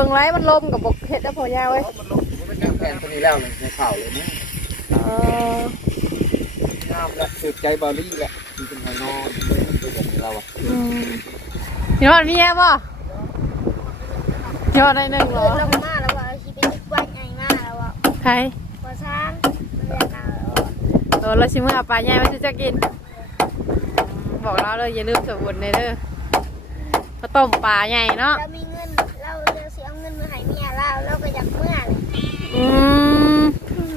บิ่งไรมันลมกับบกเห็ดแล้วพอยาวเว้ยมันลงมันเป็นแผนตัวนี้แล้วเลยในข่าวเลยนะเออน้ำและสืบใจบาลี่แหละที่เป็นไฮนอนตัวอย่างเราอะอืมพี่นอดมีแย่บ่พี่นอดได้หนึ่งเหรอลงมาแล้วว่าชีวิตกว้างใหญ่มากแล้วว่าใครพอช้างมันเรียกเราแล้วว่าเออเราชิมเมื่อปลาใหญ่ไว้ซื้อจะกิน บอกเราเลยอย่าลืมสมุนในเด้อข้าวต้มปลาใหญ่เนาะเรามี อืม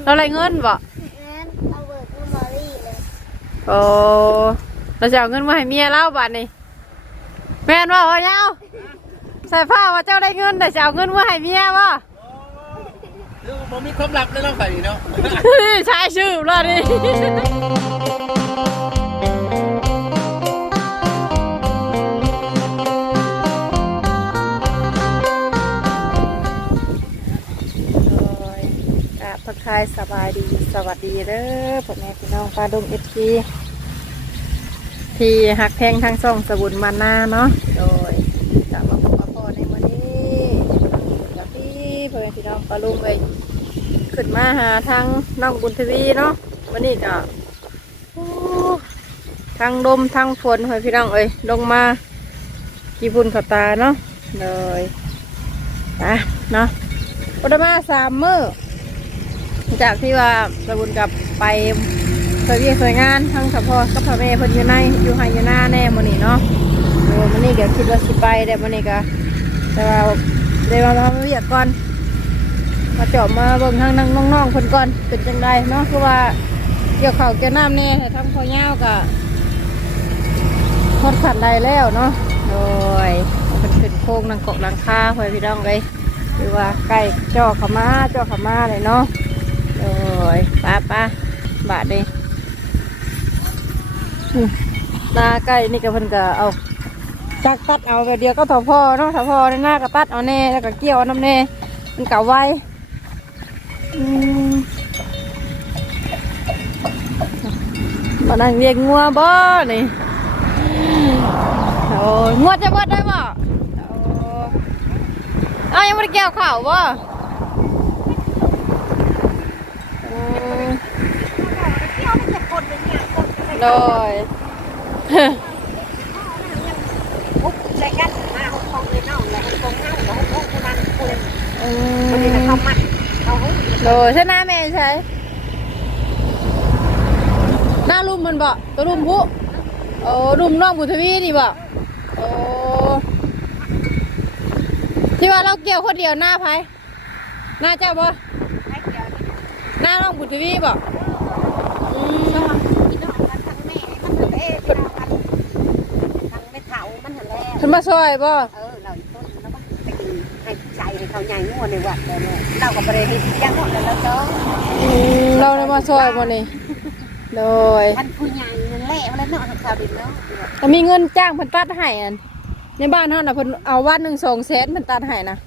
เราอะไรเงินบ่งั้นเอาเบิกเงินบอรี่เลยโอ้เราจะเอาเงินมาให้เมียเล่าบัดนี้แม่นว่าพ่อยาวใส่ผ้าว่าเจ้าได้เงินแต่จะเอาเงินมาให้เมียบ่เรื่องผมมีความลับเลยเนาะใส่เนาะ ใช่ชื่อเราดิ ทายสบายดีสวัสดีเด้อพ่อแม่พี่น้องปลาดงเอฟซีที่หักแพงทั้งสองสบุนมาหน้าเนาะโดยกลับมาพบกับพ่อในวันนี้กับพี่พ่อแม่พี่น้องปลาลุงเลยขึ้นมาหาทางน้องบุญทวีเนาะวันนี้ก็โอ้ทางลมทางฝนเฮ้ยพี่น้องเอ้ยลงมากี่บุญขตาเนาะเลยไปเนาะอุตมาสามมือ จากที่ว่าสบุญกับไปไปเวียกสวยงานทั้งสะพอกับพระแม่เพิ่นอยู่ในอยู่ไฮยูนาแน่มื้อนี้เนาะโอ้มื้อนี้ก็คิดว่าสิไปแต่มื้อนี้ก็แต่ว่าเดี๋ยวเรามาเวียกก่อนมาเจาะมาเบิ่งทางนั่งน้องๆคนก่อนเป็นจังไดเนาะคือว่าเกี่ยวข้าวเกี่ยวน้ำแน่ให้ทำข้าวเหนียวกะทอดขันได้แล้วเนาะโดยเป็นขึ้นโค้งนังเกาะหลังคาพอพี่น้องเลยคือว่าใกล้เจ่อขามาเจ่อขามาเลยเนาะ โดยป้าป้าบาทเลยนาใกล้นี่ก็เพิ่นก็เอาจักตัดเอาแบบเดียวก็ถอพอเนาะถอพอในหน้าก็ตัดเอาแน่แล้วก็เกี่ยวเอาน้ำแน่มันเก่าไว้มานั่งเรียกงัวบ่นี่โอ้งัวจะบดได้บ่อ้เอ้ายังไม่ได้เกี่ยวข้าวบ่อืม โดยปุ๊บใส่กันมาหกฟองเลยเน่าแล้วหกฟองเน่าแล้วหกฟองมันคนอืคนนี้มเขามัดเขาหุ้โดยชนะแม่ใช่หน้ารุมมันบ่ตัวรุมผู้โอ้รุมน้องบุทวีนี่บ่โอ้ที่ว่าเราเกี่ยวคนเดียวหน้าไผหน้าเจ้าบ่หน้าน้องบุญทวีบ่อืม พี่น้องกันทั้งแม่มันทั้งเอ๊ะพี่น้องกันทั้งแม่เฒ่ามันหันแล้ว ขึ้น มาซอยบ่เออเราอีกต้นแล้วก็ไปกินให้ใจให้เขาใหญ่งัวในวัดเลยเนี่ยเราก็บริเวณยังหมดแล้วเจ้าอืมเราได้มาซอยบ่นี่โดยท่านผู้ใหญ่นั่นแหละแล้วเนาะชาวดินเนาะแต่มีเงินจ้างเพิ่นตัดให้อันในบ้านเฮาน่ะเพิ่นเอาวันหนึ่งสองแสนเพิ่นตัดให้นะ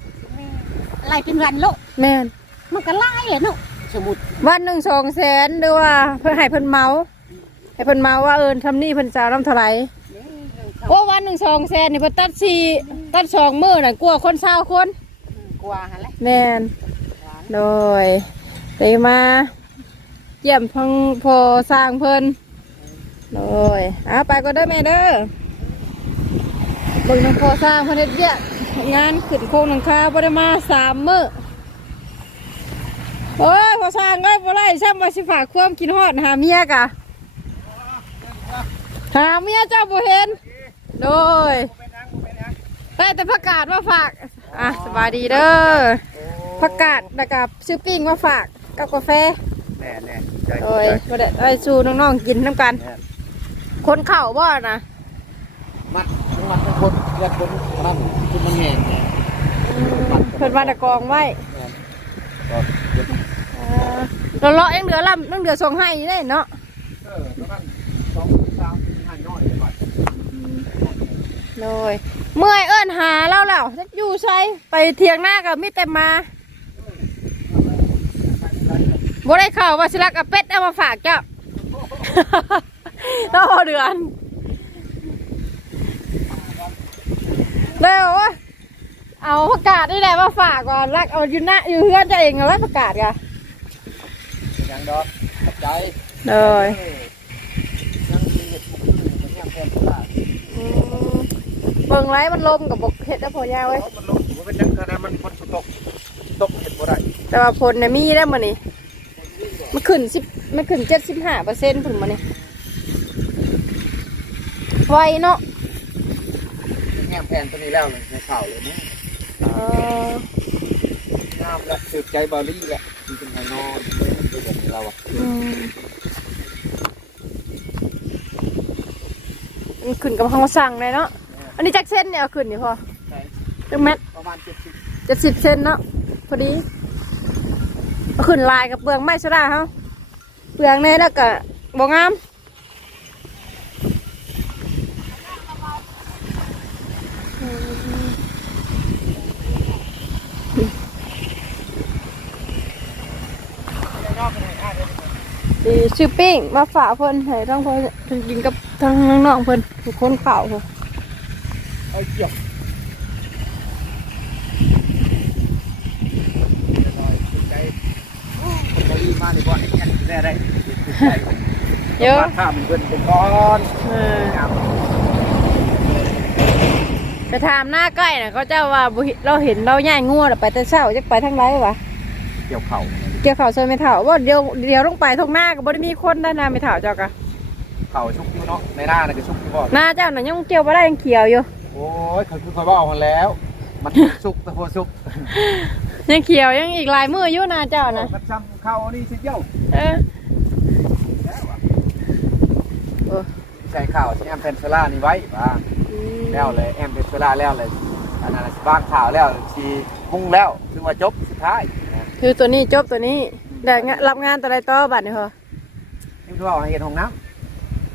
ไล่เป็นวันโลกแม่นมันก็ไล่อะเนาะสมุดวันหนึ่งสองแสนหรือว่าเพิ่นให้เพิ่นเมาให้เพิ่นเมาว่าเอิญทำนี่เพิ่นจะเอาน้ำเท่าไหร่ โอ้วันหนึ่งสองแสนนี่เพิ่นตัดสี่ตัดสองมื้อน่ะกลัวคนเศร้าคนกลัวฮะแหละแม่นโดยเลยมาเยี่ยมพังพอสร้างเพิ่นโดยเอาไปก็ได้อแม่เด้อเบิ่งทางพอสร้างเพิ่นเฮ็ดเวียกงานขึ้นโครงหลังคาบ่ได้มาสามมื้อโอ้ยพอสร้างเอ้ยบ่ไล่ซ้ำว่าสิฝากความกินฮอดหาเมียกะหาเมียเจ้าบ่เห็น โดยได้แต่ประกาศมาฝากอะสบายดีเด้อประกาศแล้วกับซื้อปิ้งมาฝากกับกาแฟแน่แน่โดยมาได้ได้ชูน้องๆกินน้ำกัน คนเข่าบ่นะมัดมัดเป็นคนเรียกคนนั่นคือมันแห้งเพิ่นมาตะกองไว้ก็เย็บอ่าเราเลาะยังเหลือลำยังเหลือสองให้อยู่ได้เนาะ เออแล้วกันสองสามห้าน้อยก่อน โดยเมื่อยเอิ้นหาเราแล้วจะอยู่ใช้ไปเทียงหน้ากับมิแต่มาบ่ได้ข่าวว่าสิลักกับเป็ดเอามาฝากเจ้าต่อเดือนเร็ววะเอาประกาศนี่แหละมาฝากก่อนรักเอาอยู่หน้าอยู่เพื่อนจะเองเอาไว้ประกาศกันยังดอกขอบใจเลย ยังมีเห็ดมุกขึ้นมันยังแพงกว่า อืม เบิ่งไรมันลมกับบกเห็ดแล้วพอยาเว้เว้ยยมันลงมันเป็นยังขนาดมันฝนตกตกเห็ดบ่ได้แต่ว่าผลเนี่ยมีได้มานี่มันขึ้นสิบมันขึ้นเจ็ดสิบห้าเปอร์เซ็นต์ผลมานี่ไวเนาะแง่แพนตัวนี้แล้วเลยในข่าวเลยนะเออน้ำและสืบใจบอลลี่แหละมันเป็นไงนอนเป็นแบบนี้เราอะอืมมันขึ้นกับห้องสั่งเลยเนาะ อันนี้จักเส้นเนี่ยเอาขึ้นนี่พอจักเม็ดประมาณเจ็ดสิบเจ็ดสิบเซนเนาะพอดีเอาขึ้นลายกับเปลืองไม้ชะดาเขาเปลืองเนี่ยแล้วก็บงามดีชื่อปิ้งมาฝากเพิ่นให้ทั้งเพิ่นเพิ่นกินกับทั้งน้องๆเพิ่นทุกคนเข่าวพุ่น ไอ้เกี่ยวใจคนบอลลี่มาดีกว่าไอ้แอนได้ได้เยอะข้ามเพื่อนเป็นก้อนเออไปถามหน้าใกล้น่ะเขาเจ้าว่าบ่เห็นเราเห็นเราย่ายงัวน่ะไปแต่เช้าจะไปทางไรวะเกี่ยวเข่าเกี่ยวเขาวซอยไม่เถ่าว่าเดี๋ยวเดี๋ยวลงไปทางหน้าก็บ่ได้มีคนได้นาไม่เถ่าเจ้ากะเข่าชุกอยู่เนาะในหน้าน่ะก็ชุกอยู่บ่หน้าเจ้าน่ะยังเกี่ยวบ่ได้ยังเขียวอยู่โอ้ ยเขาคือคอยว่ามันแล้ว มันสุกตะโพสุกยังเขียวยังอีกหลายมืออยู่หน้าเจ้านะกันซ้ำเข้านี่สิเจ้าเออแล้วอะเออใส่ข่าวใช้แอมเพนเซล่านี่ไว้บ้างแล้วเลยแอมเพนเซล่าแล้วเลยอันนั้นบ้างข่าวแล้วชีมุ่งแล้วถึงว่าจบสุดท้ายนะคือตัวนี้จบตัวนี้ได้งานรับงานตัวใดต่อบัดนี่เหรอนี่คือว่าให้เห็นห้องน้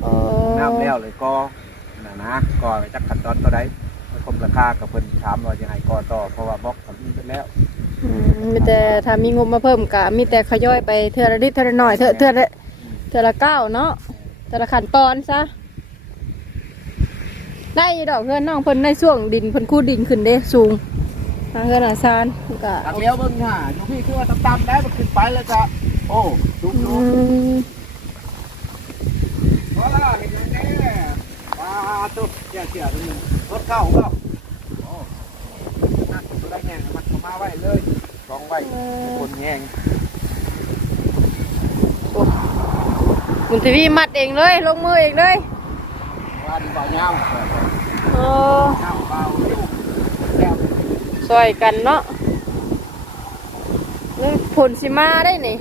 โอ้ำน้ำแล้วเลยก็นะนะก็ไปจักขัดตอนตัวใด คมราคากับเพิ่นถามว่าจะให้ก่อต่อเพราะว่าบล็อกทำนี้ไปแล้วอืมมีแต่ถ้ามีงบมาเพิ่มกะมีแต่ขย่อยไปเทื่อละนิดเทื่อละหน่อยเทื่อเทื่อละเทื่อละเก้าเนาะแต่ละขั้นตอนซะได้อยู่ดอกเพื่อนน้องเพิ่นในช่วงดินเพิ่นคูดดินขึ้นเด้สูงทางเพื่อนอาซานเพิ่นก็ตักเลี้ยวเบิ่งห่าอยู่พี่คือว่าตำๆได้มันขึ้นไปแล้วก็โอ้ดูอืดูมเพราะว่าเห็นยังไงแหละปลา ตุ๊บเสียเสียตรงนี้รถเข้าของเราโอ้นั่นตัวได้แห้งมันมาไว้เลยกองไว้คนแห้งคุณทีวีมัดเองเลย ลงมือเองเลยว่าดีเบาเงาโอ้เงาเบาอยู่แล้วซอยกันเนาะนี่ผลสิมาได้นี่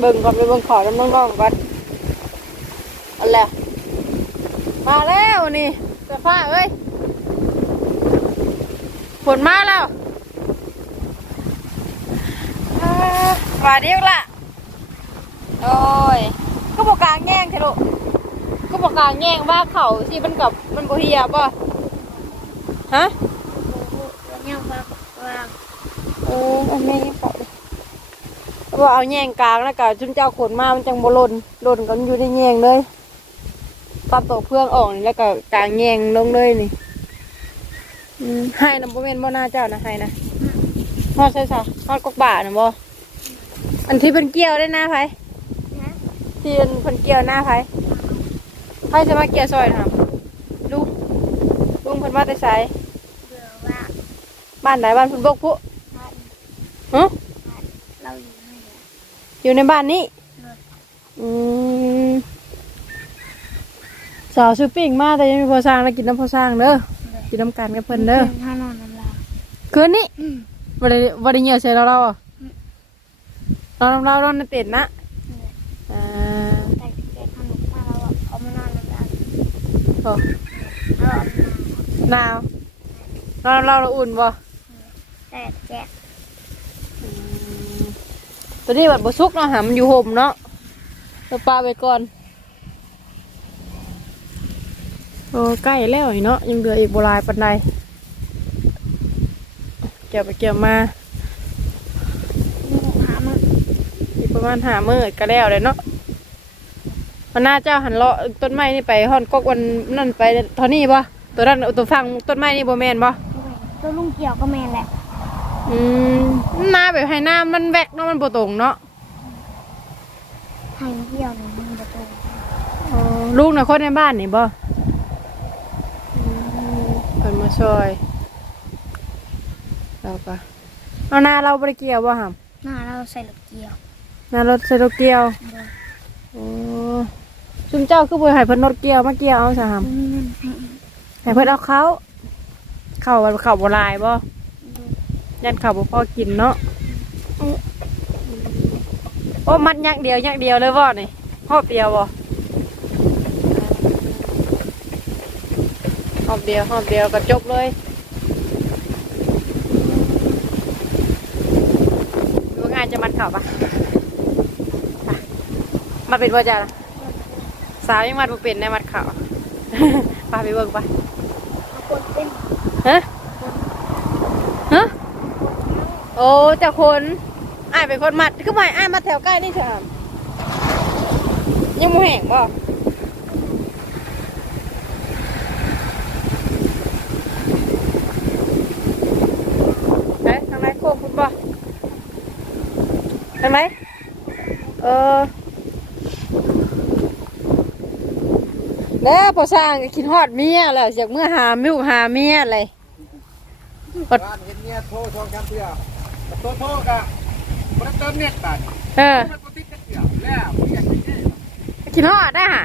เบิ่งก่อนไปเบิ่งขอน้ำน้องๆก่อนแหละ มาแล้วนี่เสื้อผ้าเอ้ยผลมาแล้วอ่าเดียวละโอ้ยก็บอกกลางแง่งเถอะลูกก็บอกกลางแง่งว่าเขาสิมันกับมันบ่เฮียบ่ะฮะยังว่าว่าเอออันนี้เขาบอกเอาแง่งกลางแล้วก็จุนเจ้าขนมามันจังบลนหล่นกันอยู่ในแง่งเลย ตัดตัวเพื่องออกนี่แล้วก็กลางแง่งลงเลยนี่อืมให้นะบ่แม่นบ่หน้าเจ้านะให้นะฮอดใช่ซะฮอดกกบ่านะบ่อันที่เพิ่นเกี่ยวได้หน้าไผนะที่เพิ่นเกี่ยวหน้าไผไผจะมาเกี่ยวซอยนะครับดูลุงเพิ่นมาแต่ไสเบื่อว่าบ้านไหนบ้านเพิ่นบกพุบ้านฮะเราอยู่ไม่ได้อยู่ในบ้านนี้อืม สาวซื้อปิ้งมาแต่ยังมีพอสร้างแล้วกินน้ำพอสร้างเด้อกินน้ำกันกับเพิ่นเด้อถ้านอนน้ำลายคืนนี้วันได้วันได้เหี่ยวใส่เราเราอะเราเราเราในเต็นท์นะอ่าแต่เด็กขนมมาแล้วอะเขามานอนน้ำลายพอแล้วหนาวเราเราเราอุ่นบ่แต่แจกตัวนี้บัดบ่สุกเนาะหามันอยู่ห่มเนาะเราปลาไปก่อน โอ้ใกล้แล้วนี่เนาะยังเหลืออีกโบราณปันใดเกี่ยวไปเกี่ยวมาหามาอีกประมาณหามือก็แล้วเลยเนาะวันหน้าเจ้าหันเลาะต้นไม้นี่ไปห่อนกกวันนั่นไปเท่านี้ปะแตัวนั้นตัวฟังต้นไม้นี่บ่แม่นบ่ตัวลุงเกี่ยวก็แมนแหละอืมหน้าแบบให้หน้ามันแวกเนาะมันบ่ตรงเนาะให้เกี่ยวหนึ่งมือประตูอ๋อลูกน่ะคนในบ้านนี่บ่เพิ่นมาช่วยเราก็เอาหน้าเราบ่ได้เกี่ยวบ่ห่ํหน้าเราใส่หลักเกี่ยวหน้ารถใส่รถเกี่ยวบ่โอ้ซุมเจ้าคือบ่ให้เพิ่นรถเกี่ยวมาเกี่ยวเอาซะห่ํมีเงินให้ให้เพิ่นเอาเขาเข้าเข้าบ่หลายบ่ยันเข้าบ่พอกินเนาะโอ้มัดยักเดียวยักเดียวเลยบ่นี่หอบเดียวบ่ หอบเดียวหอบเดียวก็จบเลยดูง่ายจะมัดเข่าปะไปมาเป็นว่าจะล่ะสาวยังมัดบ่เป็นในมัดเข่าไปไปเบิ่งไปเอากดเป็นฮะฮะโอ้เจ้าคนอ้ายเป็นคนมัดคือหมายอ้ายมาแถวใกล้นี่เถอะยังมูแห้งบ่เอ๊ะทางไหนโค้งคุณบ่ ทางไหนเออแล้วพอสร้างก็คิดฮอดเมียแล้วจากเมื่อหามิวหาเมียเลยบ้านเห็นเมียโทรช่องคำเพื่อโทรโทรกะมันเติมเน็ตบัดเออมันก็ติดกระเกี่ยวแล้วเมียที่นี่คิดฮอดได้ฮะ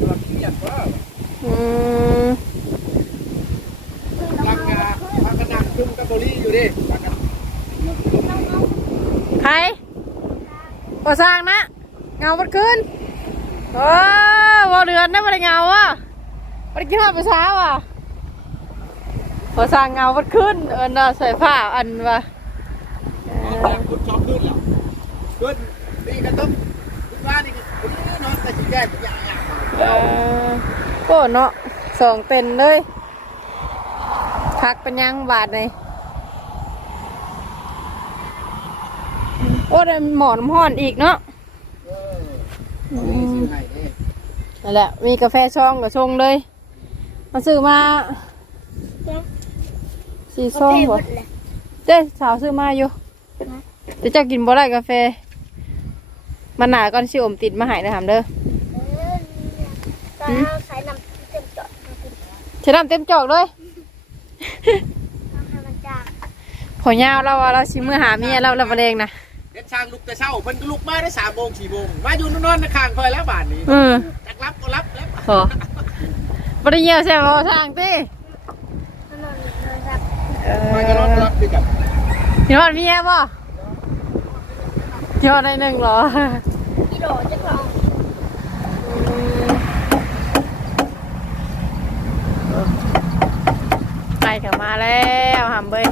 ตัวเมียเบ้ออืมรักงาพักกันนั่งจุ่มกับโบลี่อยู่ดิพักกัน ใครก่อสร้างนะเงาบัดขึ้นโอ้วอเรือนได้บ่ได้เงาอะบ่ได้กินข้าวไปเช้าอะก่อสร้างเงาบัดขึ้นเอินน่ะใส่ผ้าอันว่าเอแต่อคุณชอบขึ้นแล้วขึ้นนี่ก็ต้องคุณว่านี่คุณนอนแต่ชิ้นใหญ่เป็นอย่างอย่างเออโอ้เนาะสองเต็นเลยพักเป็นยังบาทเลย โอ้ได้หมอนห้อนอีกเนาะเออนี่ซื้อให้เด้นั่นแหละ มีกาแฟช่องกับชงเลยมาซื้อมาสีโอส้มเคหมบ่ดเลยเจ๊สาวซื้อมาอยู่เดี๋ยวจะกินบ่ได้กาแฟมันหนาก่อนชิอมติดมาใหายนะครับเด้อเออตอนเราใส่น้ำเต็มจอดมากินเชน้ำเต็มจอกเลยทำให้มันจางพอยาวเราว่าเราชิมือหาเมียเราเราประเดงนะ เด็กช่างลุกแต่เช้ามันก็ลุกมาได้สามโมงสี่โมงมาอยู่นอนในข้างคอยแล้วบาทนี้เออจักรับก็รับแล้วโอ้บริเยี่ยวแซงรอทางตีถ้านอนอยู่เลยครับเอมาก็นอนรับด้วยกันเห็นว่าเมียบ่ยอดได้หนึ่งเหรอกิโลจะกลองไปกลับมาแล้วหำเบย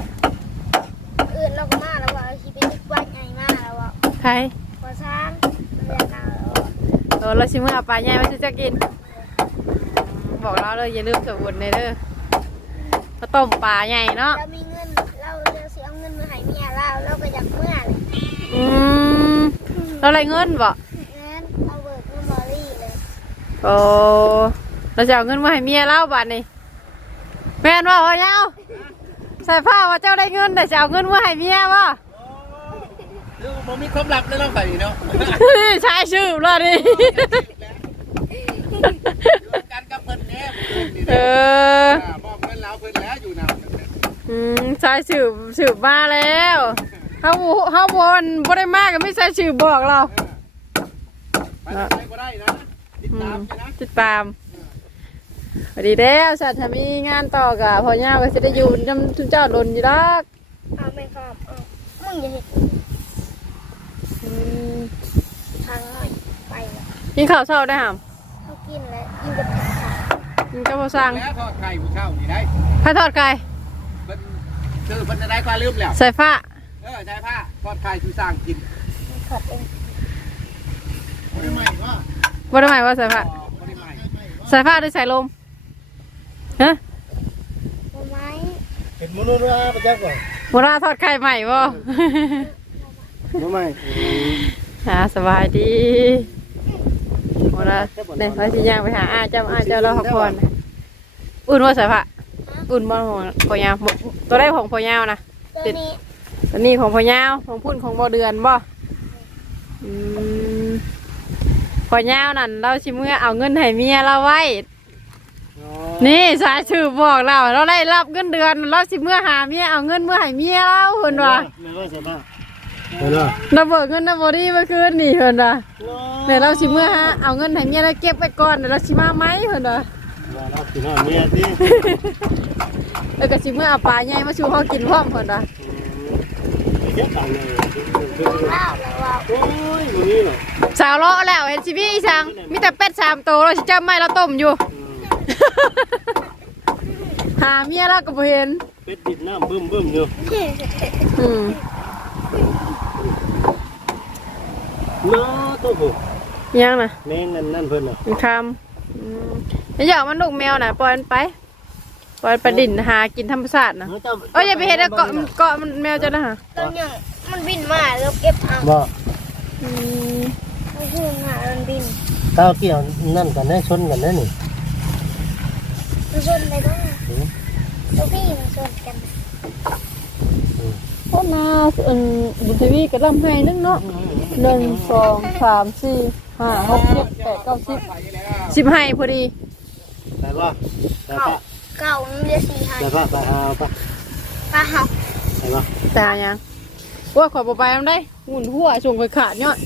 อื่นเราก็มาแล้วว่าชีวิตวัดใหญ่มากแล้วว่า ใครพอช้างเรียนเอาแล้วว่าเออเราชิมือเอาปลาใหญ่มาซื้อจะกิน บอกเราเลยอย่าลืมสมุนในเด้อข้าวต้มปลาใหญ่เนาะเรามีเงินเราเราเสียเงินมาให้เมียเราเราก็อยากเมื่อเลยอืมเราอะไรเงินบ่งั้นเอาเบิกเงินบอรี่เลยโอ้เราจะเอาเงินมาให้เมียเล่าบาทนี่แม่นว่าพ่อเจ้าใส่ผ้าว่าเจ้าได้เงินแต่จะเอาเงินมาให้เมียบ่คือ ผมมีความลับเลยน้องไผ่เนาะใช่ชื่อเลยดิการกับเพิ่นแน่เออบอกเพิ่นแล้วเพิ่นแล้วอยู่นะอืมใช่สืบสืบมาแล้วเขาบ่เขาบอนบ่ได้มากก็ไม่ใช่สืบบอกเราไปไหนก็ได้นะติดอืตามมนะติดตามสวัสดีเด้อสัตว์ถ้ามีงานต่อกับพ่อย่าก็จะได้อยู่นำทุนเจ้าหล่นอยู่ดอกเอาไม่ครอบเอามึงอย่าเห็น อืม ทางหน่อยไปเลย กินข้าวเช้าได้หามเขากินแล้วกินกับผักค่ะกินกับพ่อสร้างแล้วทอดไข่ผู้เช่านี่ได้ใครทอดไก่เพิ่นคือเพิ่นจะได้ความลืมแล้วใส่ฟ้าเออใช่ผ้าทอดไข่ที่สร้างกินมันขอดเองบ่ได้ใหม่ว่าบ่ได้หมายว่าใส่ผ้าบ่ได้ใหม่ใส่ผ้าหรือใส่ลมฮะเอาไม้เป็นมนุษย์ว่าประจักษ์ก่อนโบราณทอดไข่ใหม่บ่บ่ใหม่อ่าสบายดี โบราณเนี่ยเราสิย่างไปหาอาเจ้าอาเจ้าเราพักผ่อนอุ่นว่าสายพระอุ่นบอลของพอยาวบ่ตัวได้ของพอยาวนะตัวนี้ตัวนี้ของพอยาวของพุ่นของบ่เดือนบ่อืมพอยาวนั่นเราชิเมื่อเอาเงินให้เมียเราไว้นี่สายชื่อบอกเราเราได้รับเงินเดือนเราสิเมื่อหาเมียเอาเงินเมื่อให้เมียเราเพิ่นว่าไม่ว่าจะบ้า เห็นป่ะเราเบิกเงินนำบ่ดีเมื่อคืนนี่เพิ่นว่าเดี๋ยวเราสิเมื่อหาเอาเงินให้เมียแล้วเก็บไว้ก่อนเดี๋ยวเราสิมาไหมเพิ่นว่าว่าเรากินหน่อยเมียที่แล้วก็สิเมื่อเอาปลาใหญ่มาชูเขากินพร้อมเพิ่นว่าเก็บตังค์เลยต้องเล่าแล้วว่าโอ้ยมันนี่หรอสาวเลาะแล้วเห็นสิพี่อีสังมีแต่เป็ดสามตัวเราสิจำไม่เราต้มอยู่ หาเมียเราก็บ่เห็นเป็ดดิดน้ำบึ้มบึ้มอยู่อืม น้าตัวผมยังน่ะแมงนั่นนั่นเพิ่นน่ะมันคำอืมแล้วอยากมันลูกแมวน่ะปล่อยมันไปปล่อยมันไปดินหากินธรรมชาตินะเอ้ยอย่าไปเห็นเกาะมันเกาะมันแมวจะนะฮะตอนยังมันบินมาแล้วเก็บเอาบ่อืมมันคือหามันบินก้าวเกี่ยวนั่นกันได้ชนกันได้นี่มันชนไปบ้างตัวพี่มันชนกันโอ้นาอันบุญทวีกระลำให้นึงเนาะ หนึ่งสองสามสี่ห้าหกเจ็ดแปดเก้าสิบสิบให้พอดีแต่ว่าแต่เก่าว่าเก่ามันเรียกสี่หาแต่ว่าไปหาปะปลาเห่าแต่ว่าตายังว่าข่อยบ่ไปมันได้หุ่นหัวชงข่อยขาดเนี่ย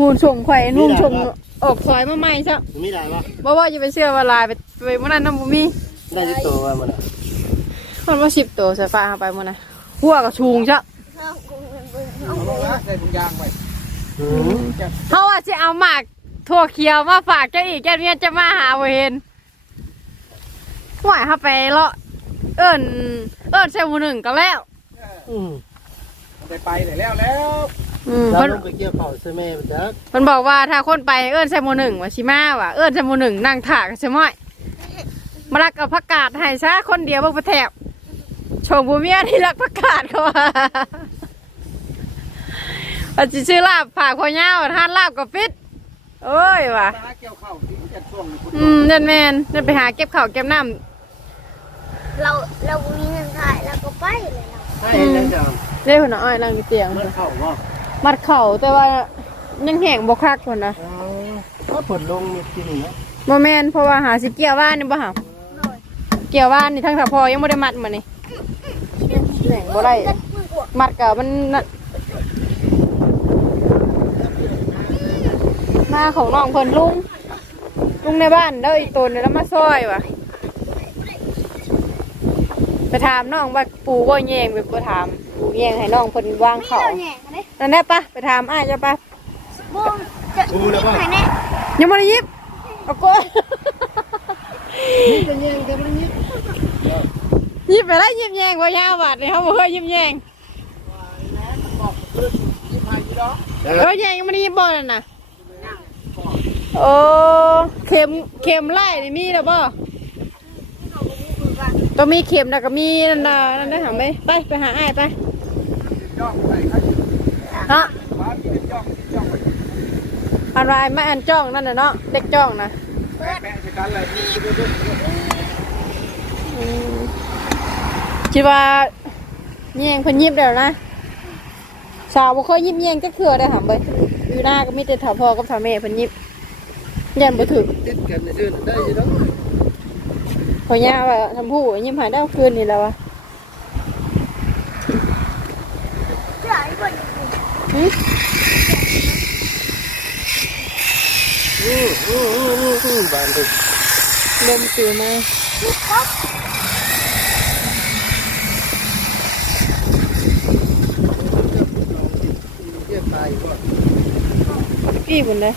หุ่นชงข่อยนุ่งชงออกซอยมาใหม่ซะมีได้ปะบ่ว่าจะไปเชื่อว่าลายไปไปเมื่อนั้นน้ำบ่มีได้ที่ตัวไว้มันอะมันว่าสิบตัวสายฟ้าเอาไปเมื่อนั้นหัวก็ชูงซะเข้ากูมันเบิ่งเอาลงนะใส่ถุงยางไว้ อืมเฮาว่าสิเอาหมากถั่วเขียวมาฝากเจ้าอีกแกเมียจะมาหาบ่เห็นหวายเฮาไปเลาะเอิ้นเอิ้นใส่หมู่หนึ่งก็แล้ว อืมมันไปไปเลยแล้วแล้วอืมแล้วเพิ่นลงไปเกี่ยวเข่าใช่ไหมจ๊ะเพิ่นบอกว่าถ้าคนไปเอิ้นใส่หมู่หนึ่งว่าสิมาว่ะเอิ้นใส่หมู่หนึ่งนั่งถากใช่ม้อยมารักเอาผักกาดให้ซะคนเดียวบ่ประแถบชมผู้เมียที่รักผักกาดเขาว่า ว่าสิซื้อลาบฝากพ่อยาวทานลาบกับฟิตโอ้ยว่ะมาเกี่ยวข้าวที่จะช่วงนี้อืมนั่นแมนนั่นไปหาเก็บข้าวเก็บน้เราเรามีเงินถ่ายเราก็ไปเลยเราให้ได้จังำเล่หัวหน้าอ้อยนั่งอยู่เตียงมันเข่าบ่มัดเข่าแต่ว่ายังแห้งบกคักคนนะอ๋อก็ผลลงเม็ดกินนะโมแมนเพราะว่าหาสิเกี่ยวว่านนี่บ่หาเกี่ยวว่านนี่ทั้งสะพอยังไม่ได้มัดมานี่แหน่งบ่ได้ มัดกับมันน่ะ มาของน้องเพิ่นลุง ลุงในบ้านเด้ออีกตัวนึงแล้วมาซอยว่ะไปถามน้องว่าปูบ่แยงไปบ่ถามปูแยงให้น้องเพิ่นวางเขาเราแหน่กันเลยนั่นแน่ปะไปถามอ้ายจะปะบุ้งจะยิบให้แน่ยังไม่ได้ยิบเอาโก้นี่จะแย่งกันมันนี่ยิบไปแล้วยิบแยงว่ายาวบาดเลยเขาบอกว่ายิบแยงเออแยงยังไม่ได้ยิบบอลนั่นน่ะ โอ้เข็มเข็มไล่นี่มีแล้วบ่ต้องมีเข็มแล้วก็มีนั่นน่ะนั่นได้หาไหมไปไปหาอ้ายไปย่องใส่ข้าวฮะบ้านเป็นย่องย่องอะไรไม่อันจ้องนั่นน่ะเนาะเด็กจ้องนะแปะแปะใส่กันยอืมคิดว่าแยงเพิ่นยิบแล้วนะ สาวบ่เคยยิบแยงก็คือได้ถามไปอยู่หน้าก็มีแต่ถาพ่อกับถาแม่เพิ่นยิบ ยันบ่ถึกติดกันซื่อได้อยู่แล้วพอย่าว่าทำผู้ยิบหายได้เอาคืนนี่แล้ววะจ่ายก่อนหึอืออืออืออือบานตึกลมตื่นมาเรียกตายก่อนพี่บุญเลย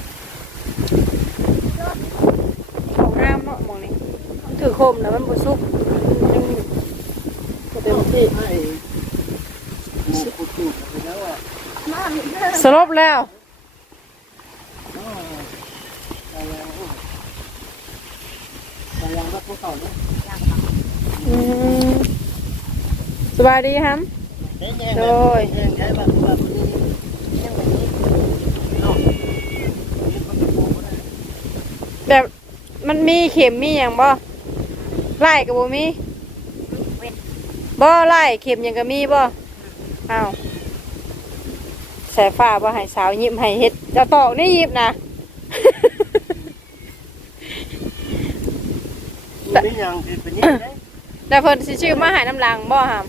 ของน้ำเนาะหมองนี่มันถือ โคมนะมันบ่สุกยังบ่เต็มที่ให้หมูกุดกุดไปแล้วอะสลบแล้วพยายามรับพวกเขานะอืมสบายดีฮัมโดยใช้แบบแบบนี้แบบมันมีเข็มมีอย่างบ่ ไล่กับบ่มีเว้นบ่ไล่เข็มหยังก็มีบ่อ้าวสายฟ้าบ่ให้สาวยิ้มให้เฮ็ดเจะตอกนี่ยิ้มนะนี่ยังที่เป็นนี่ได้แล้วเพิ่นสิชื่อมาให้น้ำลังบ่หาม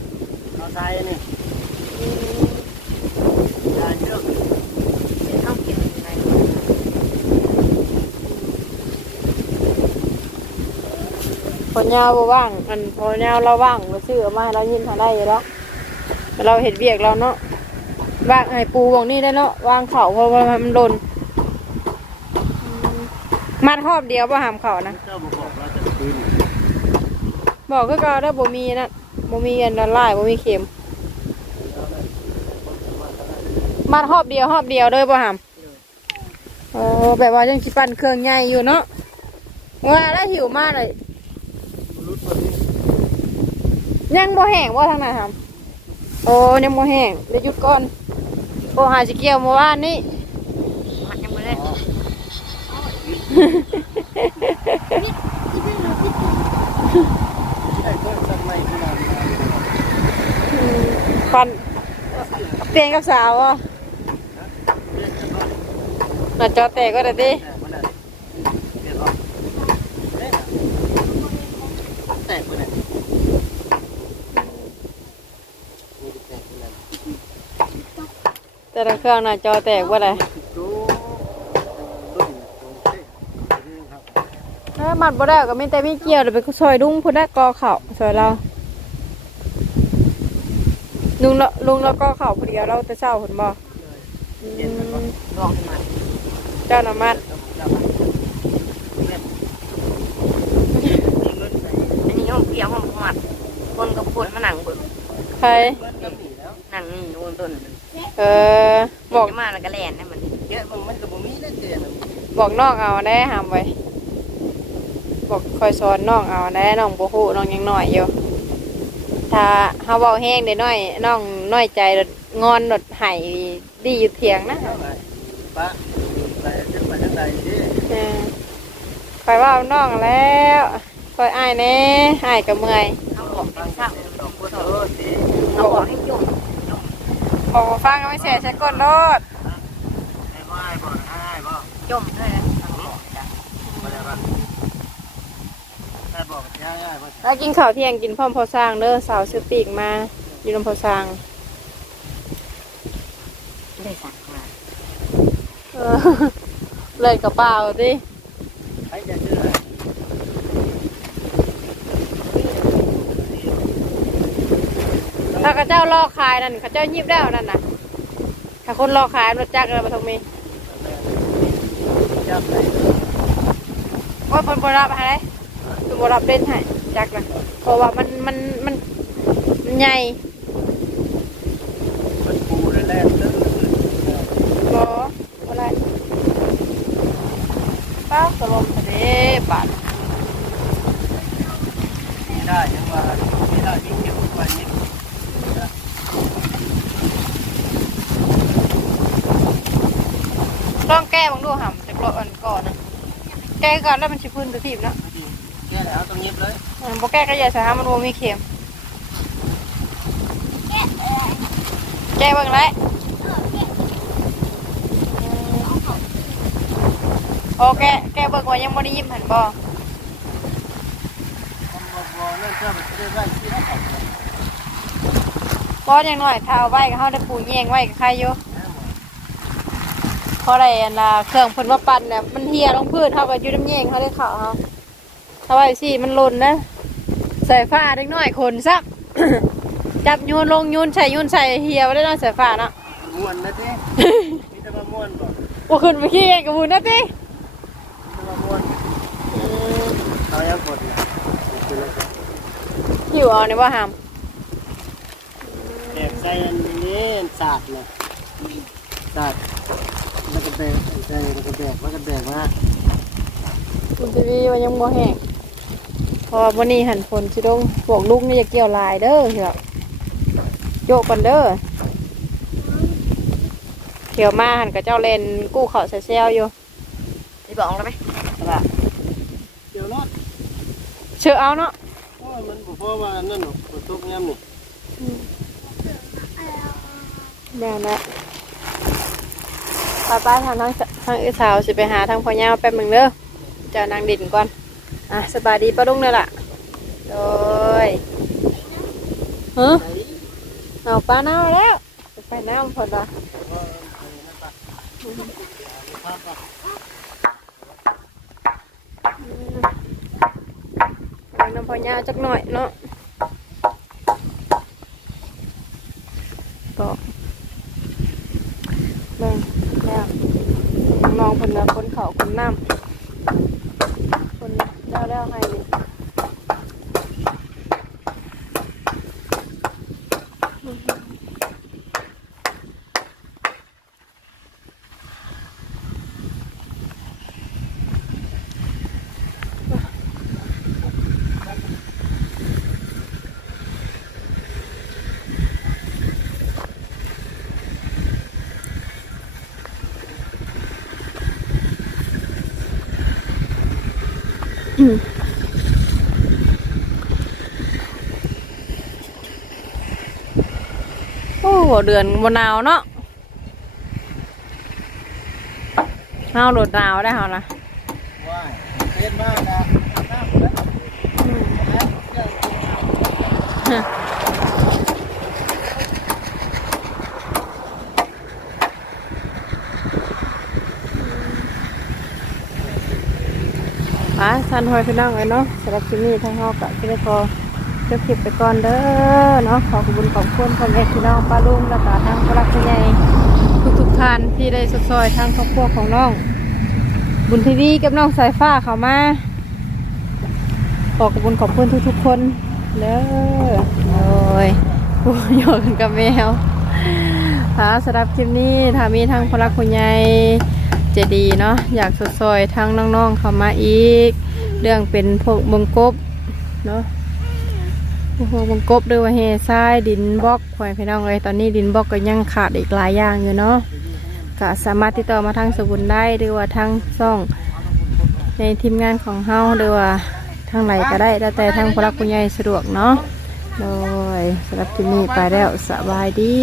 เอาใส่นี่ยาเชือก เอาเก็บยังไง พอยาวบ่ว่างอันพอยาเราว่างเราชื่อมาให้เรายิ้มหาได้แล้วเราเฮ็ดเวียกเราเนาะว่างให้ปูวงนี้ได้เนาะวางเข่าเพราะว่ามันหล่นมัดรอบเดียวบ่หามเข่านะเจ้าบอกเราจะคืนบอกคือเก่าได้บ่มีนะบ่มีอันละลายบ่มีเข็มมัดรอบเดียวรอบเดียวเลยบ่หามเออแบบว่าจังสิปั่นเครื่องใหญ่อยู่เนาะว่าแล้วหิวมากเลย รุดมาที่ ยังบ่แห้งบ่ทางนั้นครับโอ้ยังบ่แห้งเดี๋ยวหยุดก่อนโอ้หาสิเกี่ยวเมื่อวานนี้มันยังไม่ได้ได้เพิ่มสักไม่ขนาดนี้ฟันเปลี่ยนกับสาวอะน่าจอแตกก็ได้ดิ แต่มันได้เปลี่ยนออกแตกไปเลยแตกไปเลย แต่ละเครื่องน่าจอแตกว่าได้โจ้ต้นโจ้เต้ครับเอ้ยมัดบ่ได้ก็มีแต่มีเกี่ยวเดี๋ยวไปซอยลุงพุ่นได้กอเข่าซอยเราลุงละลุงแล้วก็เข่าพอดียวเราจะเช้าพุ่นบ่อืมลองมาเจ้าน้ำมันอันนี้ห้องเปียกห้องหมัดคนกับคนมาหนังเบิกใครหนังนี่โดนต้น เออบอกจะมาแล้วก็แล่นให้มันแกะมันมันก็บ่มีได้เจ๊นะบอกน้องเอาได้หามไว้บอกคอยสอนน้องเอาได้น้องโบฮูน้องยังน้อยอยู่ถ้าเฮาเว้าแห้งเด้น้อยน้องน้อยใจรถงอนรถไห้ดีอยู่เถียงนะป้าไปจะไปทางใดดิเออคอยเว่าน้องแล้วคอยอ้ายแหน่อ้ายก็เมื่อยเขาบอกให้เศร้าดอกบัวเถอะสิเขาบอกให้จุ่ม บอกว่าฟังก็ไม่เสียใช้กดรถให้บ่ให้บ่ให้บ่จุ่มเลยนะบ่ได้บ่ให้บอกง่ายๆบ่แล้วกินข้าวเที่ยงกินพร้อมพอสร้างเด้อสาวซื้อปีกมาอยู่ลำพอสร้างได้สั่งมาเออเลยกระเป๋าดิ ให้จะชื่ออะไร ถ้า เข้าเจ้ารอขายนั่นเข้าเจ้ายิบได้วนั่นน่ะถ้าคนรอขายรถจักรอะไรมาทงมีจับได้ว่าคนบรับอะไรคนบรับเล่นให้จักรนะเพราะว่ามันมันมันมันใหญ่มันปูแล่นๆตึ้งบออะไรป้าสลมทะเลบาดไม่ได้ยังว่าไม่ได้มีเก็บไว้ ลองแก้บังดูห่ำจะกรออันก่อนนะแก้ก่อนแล้วมันชิพื้นตัวทีบเนาะแก้แล้วต้องยิบเลยอืมบ่แก้ก็อย่าสามันโมมีเข็มแก้เบิ่งไรโอแก้แก้เบิ่งว่ายังบ่ได้ยิ้มหันบ่ผมบอกว่านั่นเจ้ามันจะได้ที่นั่นบ่อย่างน้อยถ้าเอาไว้ก็เฮาได้ปูแยงไว้ก็ใครอยู่ เพราะอะไรอันน่ะเครื่องเพิ่นว่าปั่นเนี่ยมันเหี่ยลงพื้นเฮาก็อยู่น้ำแยงเฮาได้เข้าเฮาถ้าไว้สิมันหล่นนะใส่ฟ้าเด็กน้อยคนซัก จับโยนลงโยนใส่โยนใส่เหี่ยวได้เนาะใส่ฟ้าเนาะม้วนนะเจ้มีแต่ว่าม้วนบ่ว่าขึ้นไปขี้เองกับบุญนะติมีแต่ว่าม้วนเอายังกดนะหิวเอาในว่าหามแบกใส่อันนี้สาดเลยสาดแล้ว ก็แบกใส่แล้วก็แบกแล้วก็แบกมาคุณทีวีมันยังบ่แห้งเพอวันนี้หันฝนสิลงบอกลูกนี่อย่าเกี่ยวลายเด้อเถอะโยกกันเด้อเขียวมาหันกับเจ้าเลนกู้เขาใส่เซลอยู่ที่บอกแล้วไหมละเดี๋ยวรถเชื่อเอาเนาะเพราะว่านั่นหรอกฝนตกย่ำนี่เดี๋ยวนะ ป้าป้าทางทางทางอื้อสาวสิไปหาทางพ่อยาวแป๊บหนึงเด้อเจะนางดินก่อน อะสบายดีป้าลุงเลยล่ะ โดยเฮ้เอาป้าเน่าแล้ว ไปเน่าพอดะไปน้ำพ่อยาจักหน่อยเนาะก็เบิ่ง แล้วน้องคนละคนเขาคนน้ำคนแล้วแล้วให้ ดิโอ้เดือนบนหนาวเนาะเฮาโหลดหนาวได้เฮานะว้ายเย็นมากนะอาบน้ำแล้วอะสันหอยพี่น้องเลยเนาะสำหรับที่นี่ทั้งเฮากับที่ได้พ เก็บเก็บไปก่อนเด้อเนาะขอขอบคุณขอบคุณพ่อแม่พี่น้องป้าลุงแล้วก็ทางพระรักผู้ใหญ่ทุกทุกท่านที่ได้สดซอยทางครอบครัวของน้อง บุญทีวีกับน้องสายฟ้าเขามาขอขอบคุณขอบคุณทุกๆคนเด้อโอ้ยผู้โยกันกับแมวค่ะสำหรับคลิปนี้ถ้ามีทางพระรักผู้ใหญ่จะดีเนาะอยากสดซอยทั้งน้องๆเขามาอีก เรื่องเป็นพวกบงกบเนาะ โอ้โหบงกบด้วยว่าเฮทรายดินบล็อกควายพี่น้องเลยตอนนี้ดินบล็อกก็ยังขาดอีกหลายอย่างอยู่เนาะก็สามารถติดต่อมาทางสบุนได้หรือว่าทางซ่อง ในทีมงานของเฮาหรือว่าทางไหนก็ได้แล้วแต่ทางพลักผู้ใหญ่สะดวกเนาะโดยสำหรับที่นี่ไปแล้วสบายดี